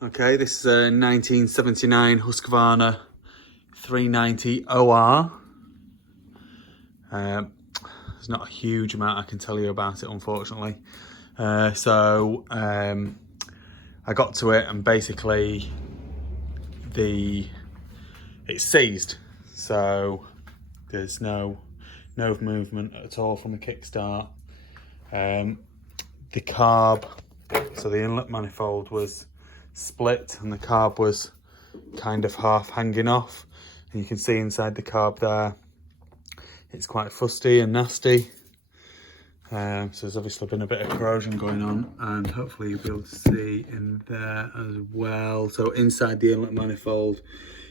Okay, this is a 1979 Husqvarna 390 OR. There's not a huge amount I can tell you about it, unfortunately. I got to it and basically it's seized, so there's no movement at all from the kickstart. The carb, so the inlet manifold was split and the carb was kind of half hanging off, and you can see inside the carb there it's quite fusty and nasty. So there's obviously been a bit of corrosion going on, and hopefully you'll be able to see in there as well. So inside the inlet manifold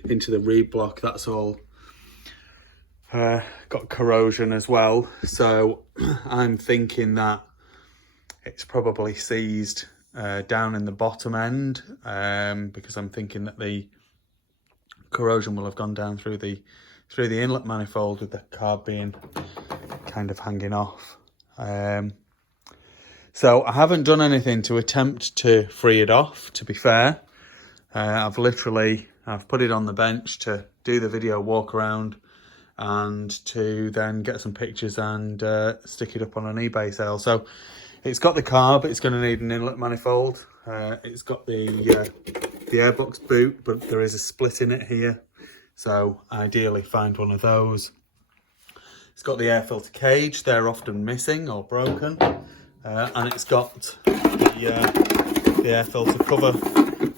into the reed block, that's all got corrosion as well. So I'm thinking that it's probably seized down in the bottom end, because I'm thinking that the corrosion will have gone down through the inlet manifold, with the carb being kind of hanging off. So I haven't done anything to attempt to free it off, to be fair. I've put it on the bench to do the video walk around and to then get some pictures and stick it up on an eBay sale. So it's got the carb, it's going to need an inlet manifold. It's got the airbox boot, but there is a split in it here. So ideally find one of those. It's got the air filter cage, they're often missing or broken. And it's got the air filter cover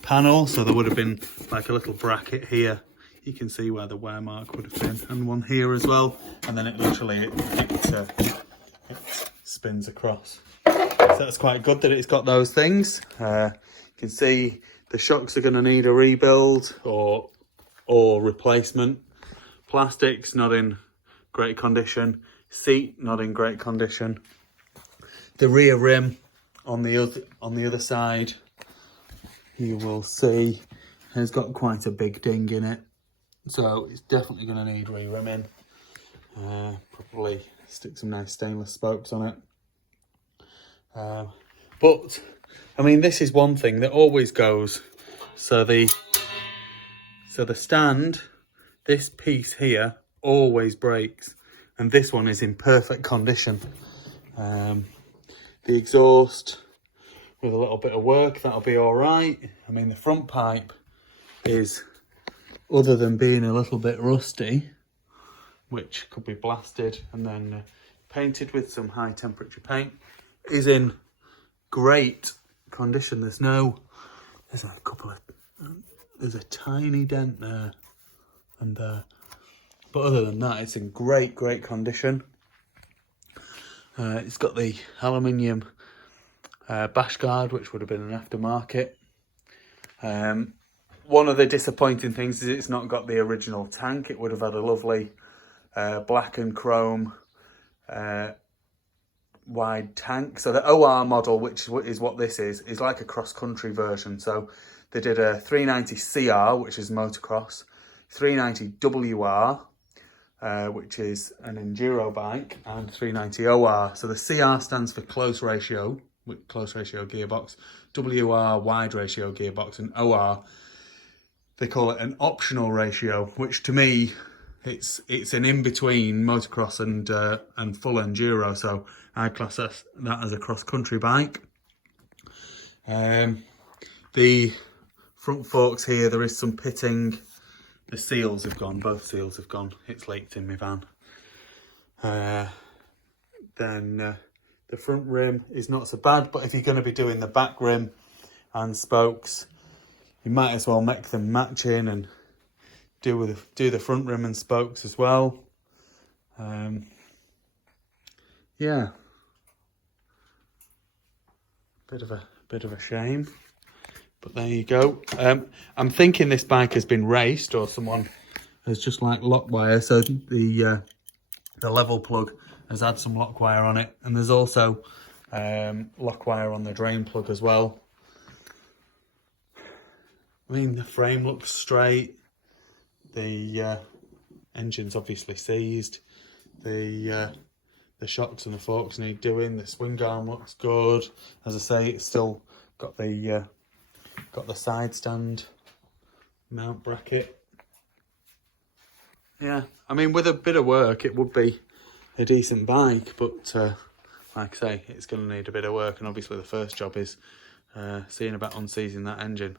panel, so there would have been like a little bracket here. You can see where the wear mark would have been, and one here as well. And then it spins across. So that's quite good that it's got those things. You can see the shocks are going to need a rebuild or replacement. Plastic's not in great condition. Seat not in great condition. The rear rim on the other side, you will see, has got quite a big ding in it, so it's definitely going to need re-rimming. Probably stick some nice stainless spokes on it. But I mean, this is one thing that always goes. So the stand, this piece here always breaks, and this one is in perfect condition. The exhaust, with a little bit of work, that'll be all right. I mean, the front pipe is, other than being a little bit rusty, which could be blasted and then painted with some high temperature paint, is in great condition. There's a tiny dent there and there, but other than that, it's in great condition. It's got the aluminium bash guard, which would have been an aftermarket. One of the disappointing things is it's not got the original tank. It would have had a lovely black and chrome wide tank. So the OR model, which is what this is like a cross-country version. So they did a 390 CR, which is motocross, 390 WR, which is an enduro bike, and 390 OR. So the CR stands for close ratio gearbox, WR wide ratio gearbox, and OR, they call it an optional ratio, which to me, it's an in-between motocross and full enduro. So I class that as a cross-country bike. The front forks here, there is some pitting. The seals have gone, both seals have gone. It's leaked in my van. Then the front rim is not so bad, but if you're going to be doing the back rim and spokes, you might as well make them matching and do the front rim and spokes as well. Yeah, bit of a shame. But there you go. I'm thinking this bike has been raced, or someone has just like lock wire. So the level plug has had some lock wire on it, and there's also lock wire on the drain plug as well. I mean, the frame looks straight. The engine's obviously seized. The shocks and the forks need doing. The swing arm looks good. As I say, it's still got the Got the side stand mount bracket. Yeah, I mean, with a bit of work, it would be a decent bike, but like I say, it's going to need a bit of work, and obviously the first job is seeing about unseizing that engine.